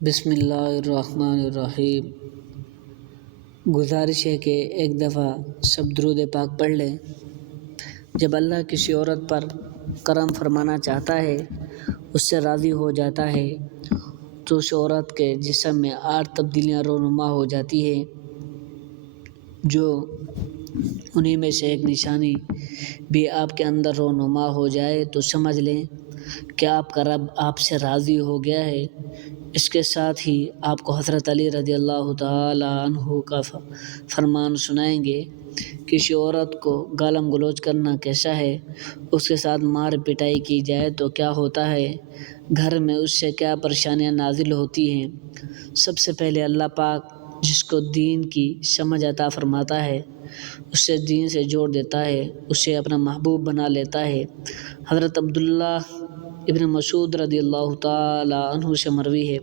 بسم اللہ الرحمن الرحیم۔ گزارش ہے کہ ایک دفعہ سب درود پاک پڑھ لیں۔ جب اللہ کسی عورت پر کرم فرمانا چاہتا ہے، اس سے راضی ہو جاتا ہے، تو اس عورت کے جسم میں 8 تبدیلیاں رونما ہو جاتی ہیں، جو انہی میں سے ایک نشانی بھی آپ کے اندر رونما ہو جائے تو سمجھ لیں کہ آپ کا رب آپ سے راضی ہو گیا ہے۔ اس کے ساتھ ہی آپ کو حضرت علی رضی اللہ تعالی عنہ کا فرمان سنائیں گے۔ کسی عورت کو گالم گلوچ کرنا کیسا ہے، اس کے ساتھ مار پٹائی کی جائے تو کیا ہوتا ہے، گھر میں اس سے کیا پریشانیاں نازل ہوتی ہیں۔ سب سے پہلے اللہ پاک جس کو دین کی سمجھ عطا فرماتا ہے، اسے دین سے جوڑ دیتا ہے، اسے اپنا محبوب بنا لیتا ہے۔ حضرت عبداللہ ابن مسعود رضی اللہ تعالی عنہ سے مروی ہے،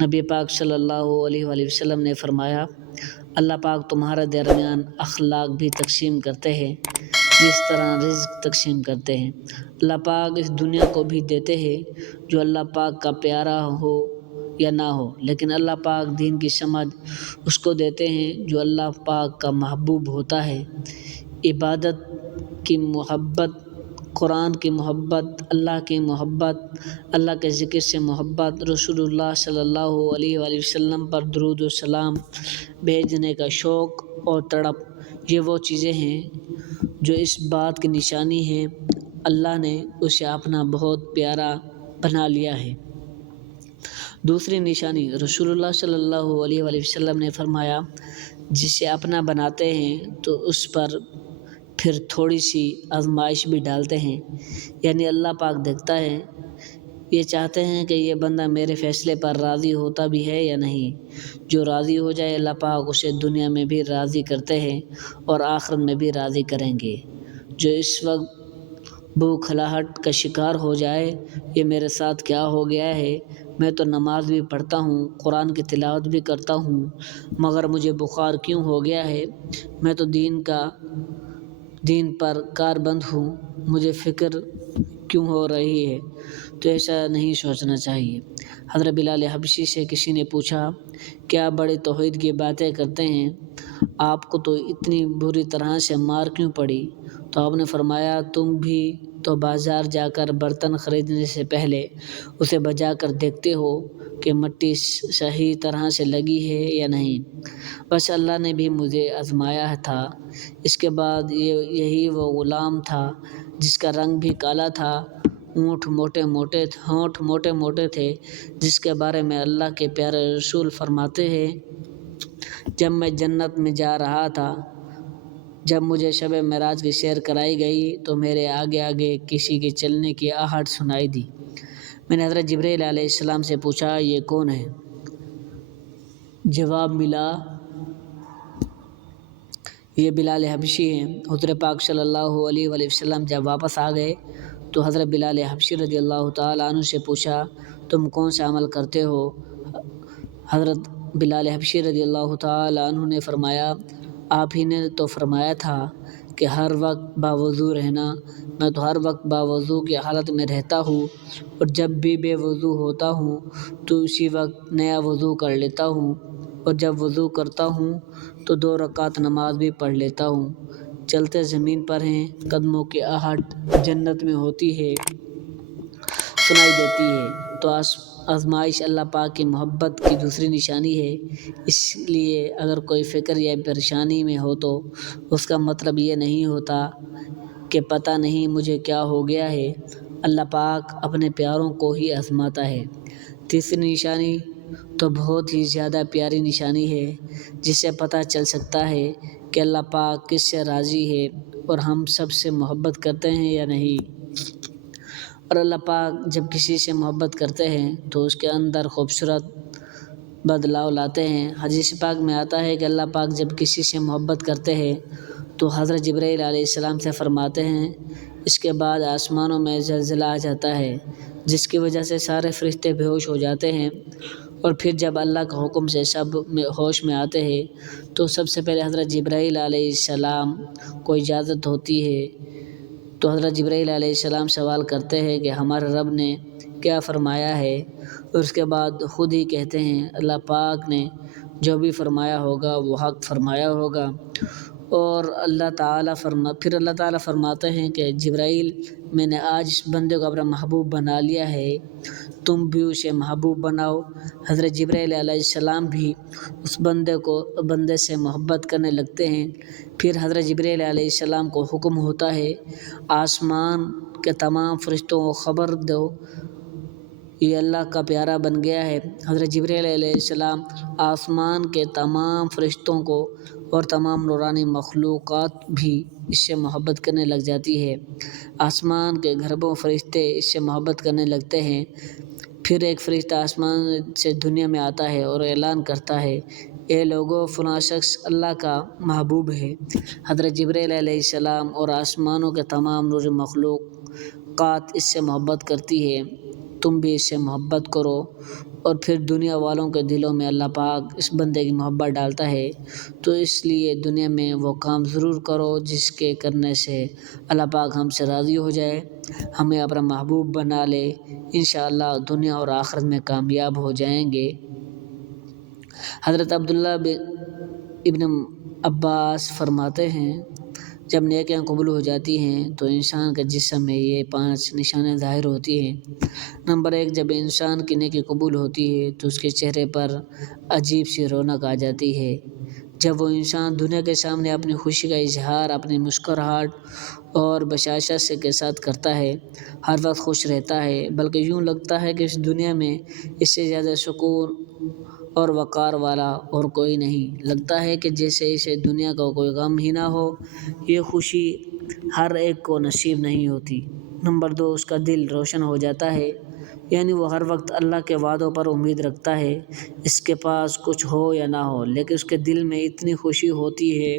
نبی پاک صلی اللہ علیہ وآلہ وسلم نے فرمایا، اللہ پاک تمہارے درمیان اخلاق بھی تقسیم کرتے ہیں جس طرح رزق تقسیم کرتے ہیں۔ اللہ پاک اس دنیا کو بھی دیتے ہیں جو اللہ پاک کا پیارا ہو یا نہ ہو، لیکن اللہ پاک دین کی سمجھ اس کو دیتے ہیں جو اللہ پاک کا محبوب ہوتا ہے۔ عبادت کی محبت، قرآن کی محبت، اللہ کی محبت، اللہ کے ذکر سے محبت، رسول اللہ صلی اللہ علیہ وآلہ وسلم پر درود و سلام بھیجنے کا شوق اور تڑپ، یہ وہ چیزیں ہیں جو اس بات کی نشانی ہیں اللہ نے اسے اپنا بہت پیارا بنا لیا ہے۔ دوسری نشانی، رسول اللہ صلی اللہ علیہ وآلہ وسلم نے فرمایا، جسے اپنا بناتے ہیں تو اس پر پھر تھوڑی سی آزمائش بھی ڈالتے ہیں، یعنی اللہ پاک دیکھتا ہے، یہ چاہتے ہیں کہ یہ بندہ میرے فیصلے پر راضی ہوتا بھی ہے یا نہیں۔ جو راضی ہو جائے اللہ پاک اسے دنیا میں بھی راضی کرتے ہیں اور آخرت میں بھی راضی کریں گے۔ جو اس وقت بھوک ہلاہٹ کا شکار ہو جائے، یہ میرے ساتھ کیا ہو گیا ہے، میں تو نماز بھی پڑھتا ہوں، قرآن کی تلاوت بھی کرتا ہوں، مگر مجھے بخار کیوں ہو گیا ہے، میں تو دین پر کاربند ہوں، مجھے فکر کیوں ہو رہی ہے، تو ایسا نہیں سوچنا چاہیے۔ حضرت بلال حبشی سے کسی نے پوچھا، کیا بڑے توحید کی باتیں کرتے ہیں، آپ کو تو اتنی بری طرح سے مار کیوں پڑی؟ تو آپ نے فرمایا، تم بھی تو بازار جا کر برتن خریدنے سے پہلے اسے بجا کر دیکھتے ہو کہ مٹی صحیح طرح سے لگی ہے یا نہیں۔ بس اللہ نے بھی مجھے آزمایا تھا۔ اس کے بعد یہی وہ غلام تھا جس کا رنگ بھی کالا تھا، ہونٹ موٹے موٹے تھے، جس کے بارے میں اللہ کے پیارے رسول فرماتے ہیں، جب میں جنت میں جا رہا تھا، جب مجھے شب معراج کی سیر کرائی گئی تو میرے آگے آگے کسی کے چلنے کی آہٹ سنائی دی۔ میں نے حضرت جبرائیل علیہ السلام سے پوچھا، یہ کون ہے؟ جواب ملا، یہ بلال حبشی ہیں۔ حضور پاک صلی اللہ علیہ وآلہ وسلم جب واپس آ گئے تو حضرت بلال حبشی رضی اللہ تعالی عنہ سے پوچھا، تم کون سا عمل کرتے ہو؟ حضرت بلال حبشی رضی اللہ تعالی عنہ نے فرمایا، آپ ہی نے تو فرمایا تھا کہ ہر وقت باوضو رہنا، میں تو ہر وقت باوضو کی حالت میں رہتا ہوں، اور جب بھی بے وضو ہوتا ہوں تو اسی وقت نیا وضو کر لیتا ہوں، اور جب وضو کرتا ہوں تو 2 رکعت نماز بھی پڑھ لیتا ہوں۔ چلتے زمین پر ہیں، قدموں کی آہٹ جنت میں ہوتی ہے، سنائی دیتی ہے، تو آزمائش اللہ پاک کی محبت کی دوسری نشانی ہے۔ اس لیے اگر کوئی فکر یا پریشانی میں ہو تو اس کا مطلب یہ نہیں ہوتا کہ پتہ نہیں مجھے کیا ہو گیا ہے، اللہ پاک اپنے پیاروں کو ہی آزماتا ہے۔ تیسری نشانی تو بہت ہی زیادہ پیاری نشانی ہے، جس سے پتہ چل سکتا ہے کہ اللہ پاک کس سے راضی ہے اور ہم سب سے محبت کرتے ہیں یا نہیں۔ اور اللہ پاک جب کسی سے محبت کرتے ہیں تو اس کے اندر خوبصورت بدلاؤ لاتے ہیں۔ حدیث پاک میں آتا ہے کہ اللہ پاک جب کسی سے محبت کرتے ہیں تو حضرت جبرائیل علیہ السلام سے فرماتے ہیں، اس کے بعد آسمانوں میں زلزلہ آ جاتا ہے، جس کی وجہ سے سارے فرشتے بے ہوش ہو جاتے ہیں، اور پھر جب اللہ کے حکم سے سب ہوش میں آتے ہیں تو سب سے پہلے حضرت جبرائیل علیہ السلام کو اجازت ہوتی ہے، تو حضرت جبرائیل علیہ السلام سوال کرتے ہیں کہ ہمارے رب نے کیا فرمایا ہے، اور اس کے بعد خود ہی کہتے ہیں اللہ پاک نے جو بھی فرمایا ہوگا وہ حق فرمایا ہوگا۔ اور پھر اللہ تعالیٰ فرماتے ہیں کہ جبرائیل، میں نے آج اس بندے کو اپنا محبوب بنا لیا ہے، تم بھی اسے محبوب بناؤ۔ حضرت جبرائیل علیہ السلام بھی اس بندے سے محبت کرنے لگتے ہیں۔ پھر حضرت جبرائیل علیہ السلام کو حکم ہوتا ہے آسمان کے تمام فرشتوں کو خبر دو، یہ اللہ کا پیارا بن گیا ہے۔ حضرت جبرائیل علیہ السلام آسمان کے تمام فرشتوں کو اور تمام نورانی مخلوقات بھی اس سے محبت کرنے لگ جاتی ہے۔ آسمان کے گھروں فرشتے اس سے محبت کرنے لگتے ہیں۔ پھر ایک فرشتہ آسمان سے دنیا میں آتا ہے اور اعلان کرتا ہے اے لوگو، فلاں شخص اللہ کا محبوب ہے۔ حضرت جبرائیل علیہ السلام اور آسمانوں کے تمام نور مخلوقات اس سے محبت کرتی ہے، تم بھی اس سے محبت کرو۔ اور پھر دنیا والوں کے دلوں میں اللہ پاک اس بندے کی محبت ڈالتا ہے، تو اس لیے دنیا میں وہ کام ضرور کرو جس کے کرنے سے اللہ پاک ہم سے راضی ہو جائے، ہمیں اپنا محبوب بنا لے، انشاءاللہ دنیا اور آخرت میں کامیاب ہو جائیں گے۔ حضرت عبداللہ ابن عباس فرماتے ہیں جب نیکیاں قبول ہو جاتی ہیں تو انسان کے جسم میں یہ 5 نشانیں ظاہر ہوتی ہیں۔ نمبر 1، جب انسان کی نیکی قبول ہوتی ہے تو اس کے چہرے پر عجیب سی رونق آ جاتی ہے۔ جب وہ انسان دنیا کے سامنے اپنی خوشی کا اظہار اپنی مسکراہٹ اور بشاشت کے ساتھ کرتا ہے، ہر وقت خوش رہتا ہے، بلکہ یوں لگتا ہے کہ اس دنیا میں اس سے زیادہ سکون اور وقار والا اور کوئی نہیں، لگتا ہے کہ جیسے اسے دنیا کا کوئی غم ہی نہ ہو۔ یہ خوشی ہر ایک کو نصیب نہیں ہوتی۔ نمبر 2، اس کا دل روشن ہو جاتا ہے، یعنی وہ ہر وقت اللہ کے وعدوں پر امید رکھتا ہے، اس کے پاس کچھ ہو یا نہ ہو، لیکن اس کے دل میں اتنی خوشی ہوتی ہے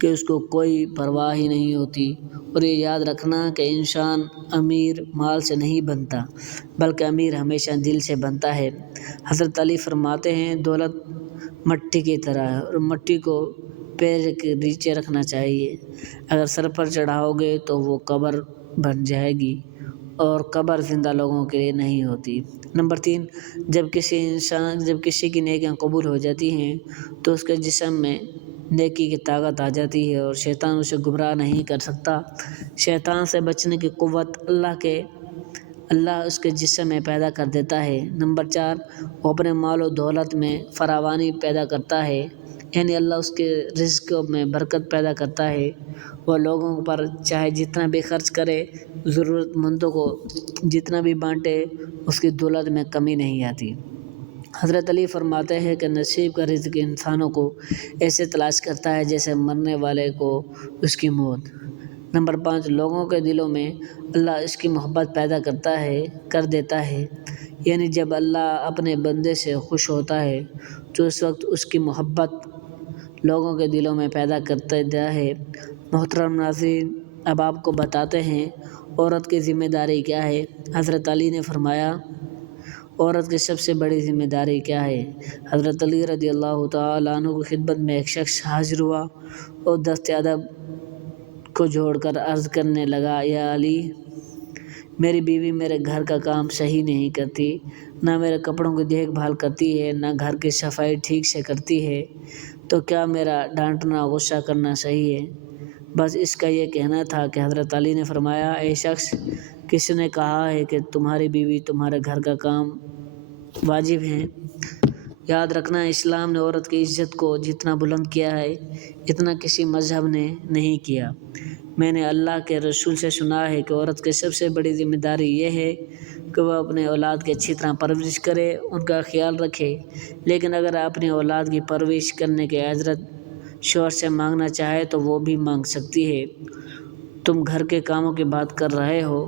کہ اس کو کوئی پرواہ ہی نہیں ہوتی۔ اور یہ یاد رکھنا کہ انسان امیر مال سے نہیں بنتا، بلکہ امیر ہمیشہ دل سے بنتا ہے۔ حضرت علی فرماتے ہیں دولت مٹی کی طرح ہے اور مٹی کو پیر کے نیچے رکھنا چاہیے، اگر سر پر چڑھاؤ گے تو وہ قبر بن جائے گی، اور قبر زندہ لوگوں کے لیے نہیں ہوتی۔ نمبر 3، جب کسی کی نیکیاں قبول ہو جاتی ہیں تو اس کے جسم میں نیکی کی طاقت آ جاتی ہے اور شیطان اسے گمراہ نہیں کر سکتا۔ شیطان سے بچنے کی قوت اللہ اس کے جسم میں پیدا کر دیتا ہے۔ نمبر 4، وہ اپنے مال و دولت میں فراوانی پیدا کرتا ہے، یعنی اللہ اس کے رزق میں برکت پیدا کرتا ہے۔ وہ لوگوں پر چاہے جتنا بھی خرچ کرے، ضرورت مندوں کو جتنا بھی بانٹے، اس کی دولت میں کمی نہیں آتی۔ حضرت علی فرماتے ہیں کہ نصیب کا رزق انسانوں کو ایسے تلاش کرتا ہے جیسے مرنے والے کو اس کی موت۔ نمبر 5، لوگوں کے دلوں میں اللہ اس کی محبت پیدا کر دیتا ہے، یعنی جب اللہ اپنے بندے سے خوش ہوتا ہے تو اس وقت اس کی محبت لوگوں کے دلوں میں پیدا کرتا ہے۔ محترم ناظرین، اب آپ کو بتاتے ہیں عورت کی ذمہ داری کیا ہے۔ حضرت علی نے فرمایا عورت کی سب سے بڑی ذمہ داری کیا ہے؟ حضرت علی رضی اللہ تعالیٰ عنہ کی خدمت میں ایک شخص حاضر ہوا اور دست ادب کو جوڑ کر عرض کرنے لگا یا علی، میری بیوی میرے گھر کا کام صحیح نہیں کرتی، نہ میرے کپڑوں کی دیکھ بھال کرتی ہے، نہ گھر کی صفائی ٹھیک سے کرتی ہے، تو کیا میرا ڈانٹنا غصہ کرنا صحیح ہے؟ بس اس کا یہ کہنا تھا کہ حضرت علی نے فرمایا اے شخص، کس نے کہا ہے کہ تمہاری بیوی تمہارے گھر کا کام واجب ہے؟ یاد رکھنا، اسلام نے عورت کی عزت کو جتنا بلند کیا ہے اتنا کسی مذہب نے نہیں کیا۔ میں نے اللہ کے رسول سے سنا ہے کہ عورت کی سب سے بڑی ذمہ داری یہ ہے کہ وہ اپنے اولاد کی اچھی طرح پرورش کرے، ان کا خیال رکھے، لیکن اگر اپنی اولاد کی پرورش کرنے کی اجرت شوہر سے مانگنا چاہے تو وہ بھی مانگ سکتی ہے۔ تم گھر کے کاموں کی بات کر رہے ہو،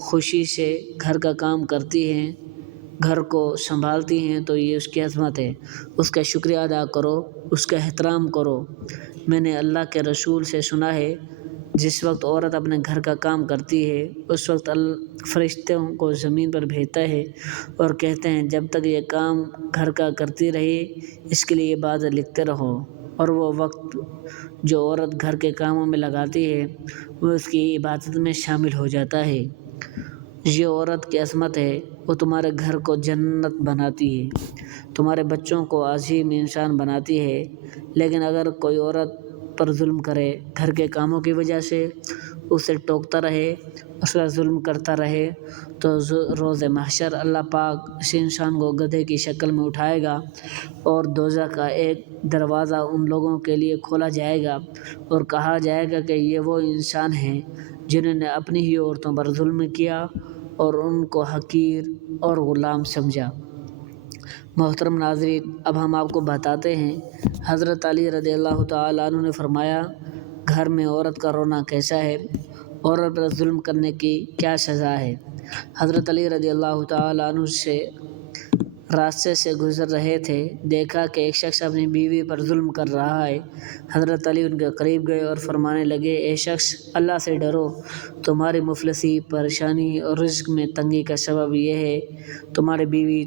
خوشی سے گھر کا کام کرتی ہیں، گھر کو سنبھالتی ہیں، تو یہ اس کی عظمت ہے، اس کا شکریہ ادا کرو، اس کا احترام کرو۔ میں نے اللہ کے رسول سے سنا ہے جس وقت عورت اپنے گھر کا کام کرتی ہے اس وقت فرشتوں کو زمین پر بھیجتا ہے اور کہتے ہیں جب تک یہ کام گھر کا کرتی رہی اس کے لیے عبادت لکھتے رہو، اور وہ وقت جو عورت گھر کے کاموں میں لگاتی ہے وہ اس کی عبادت میں شامل ہو جاتا ہے۔ یہ عورت کی عصمت ہے، وہ تمہارے گھر کو جنت بناتی ہے، تمہارے بچوں کو عظیم انسان بناتی ہے۔ لیکن اگر کوئی عورت پر ظلم کرے، گھر کے کاموں کی وجہ سے اسے ٹوکتا رہے، اس پر ظلم کرتا رہے، تو روز محشر اللہ پاک اس انسان کو گدھے کی شکل میں اٹھائے گا اور دوزخ کا ایک دروازہ ان لوگوں کے لیے کھولا جائے گا اور کہا جائے گا کہ یہ وہ انسان ہیں جنہوں نے اپنی ہی عورتوں پر ظلم کیا اور ان کو حقیر اور غلام سمجھا۔ محترم ناظرین، اب ہم آپ کو بتاتے ہیں حضرت علی رضی اللہ تعالیٰ عنہ نے فرمایا گھر میں عورت کا رونا کیسا ہے، عورت پر ظلم کرنے کی کیا سزا ہے۔ حضرت علی رضی اللہ تعالیٰ عنہ سے راستے سے گزر رہے تھے، دیکھا کہ ایک شخص اپنی بیوی پر ظلم کر رہا ہے۔ حضرت علی ان کے قریب گئے اور فرمانے لگے، اے شخص، اللہ سے ڈرو، تمہاری مفلسی، پریشانی اور رزق میں تنگی کا سبب یہ ہے تمہاری بیوی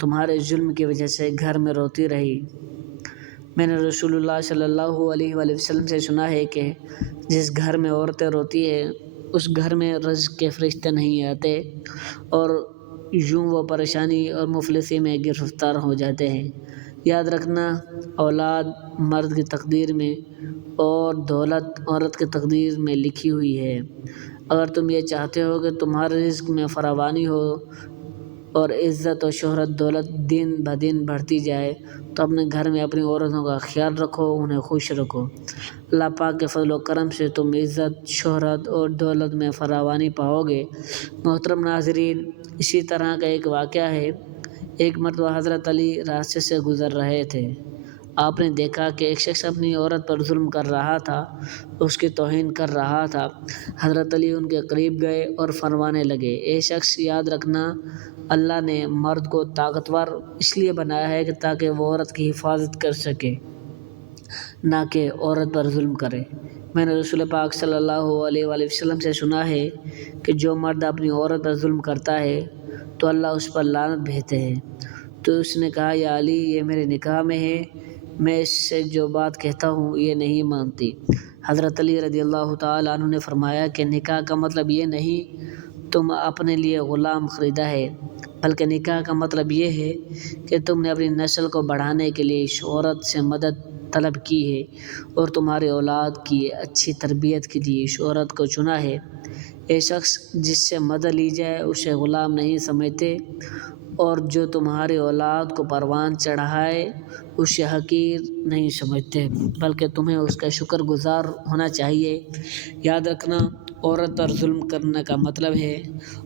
تمہارے ظلم کی وجہ سے گھر میں روتی رہی۔ میں نے رسول اللہ صلی اللہ علیہ وآلہ وسلم سے سنا ہے کہ جس گھر میں عورتیں روتی ہیں اس گھر میں رزق کے فرشتے نہیں آتے اور یوں وہ پریشانی اور مفلسی میں گرفتار ہو جاتے ہیں۔ یاد رکھنا، اولاد مرد کی تقدیر میں اور دولت عورت کی تقدیر میں لکھی ہوئی ہے۔ اگر تم یہ چاہتے ہو کہ تمہارے رزق میں فراوانی ہو اور عزت و شہرت دولت دن بدن بڑھتی جائے تو اپنے گھر میں اپنی عورتوں کا خیال رکھو، انہیں خوش رکھو۔ اللہ پاک کے فضل و کرم سے تم عزت، شہرت اور دولت میں فراوانی پاؤ گے۔ محترم ناظرین، اسی طرح کا ایک واقعہ ہے۔ ایک مرتبہ حضرت علی راستے سے گزر رہے تھے، آپ نے دیکھا کہ ایک شخص اپنی عورت پر ظلم کر رہا تھا، اس کی توہین کر رہا تھا۔ حضرت علی ان کے قریب گئے اور فرمانے لگے، اے شخص، یاد رکھنا، اللہ نے مرد کو طاقتور اس لیے بنایا ہے کہ تاکہ وہ عورت کی حفاظت کر سکے، نہ کہ عورت پر ظلم کرے۔ میں نے رسول پاک صلی اللہ علیہ وآلہ وسلم سے سنا ہے کہ جو مرد اپنی عورت پر ظلم کرتا ہے تو اللہ اس پر لعنت بھیجتے ہیں۔ تو اس نے کہا، یا علی، یہ میرے نکاح میں ہے، میں اس سے جو بات کہتا ہوں یہ نہیں مانتی۔ حضرت علی رضی اللہ تعالیٰ عنہ نے فرمایا کہ نکاح کا مطلب یہ نہیں تم اپنے لیے غلام خریدا ہے، بلکہ نکاح کا مطلب یہ ہے کہ تم نے اپنی نسل کو بڑھانے کے لیے اس عورت سے مدد طلب کی ہے اور تمہاری اولاد کی اچھی تربیت کے لیے اس عورت کو چنا ہے۔ اے شخص، جس سے مدد لی جائے اسے غلام نہیں سمجھتے، اور جو تمہاری اولاد کو پروان چڑھائے اسے حقیر نہیں سمجھتے، بلکہ تمہیں اس کا شکر گزار ہونا چاہیے۔ یاد رکھنا، عورت پر ظلم کرنے کا مطلب ہے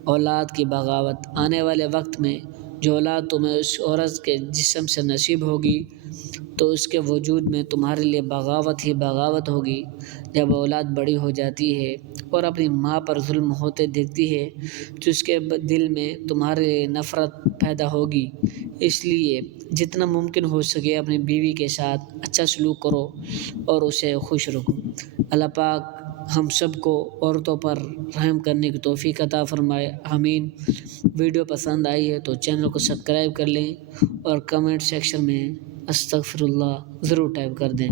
اولاد کی بغاوت۔ آنے والے وقت میں جو اولاد تمہیں اس عورت کے جسم سے نصیب ہوگی تو اس کے وجود میں تمہارے لیے بغاوت ہی بغاوت ہوگی۔ جب اولاد بڑی ہو جاتی ہے اور اپنی ماں پر ظلم ہوتے دیکھتی ہے تو اس کے دل میں تمہارے لیے نفرت پیدا ہوگی۔ اس لیے جتنا ممکن ہو سکے اپنی بیوی کے ساتھ اچھا سلوک کرو اور اسے خوش رکھو۔ اللہ پاک ہم سب کو عورتوں پر رحم کرنے کی توفیق عطا فرمائے، آمین۔ ویڈیو پسند آئی ہے تو چینل کو سبسکرائب کر لیں اور کمنٹ سیکشن میں استغفر اللہ ضرور ٹائپ کر دیں۔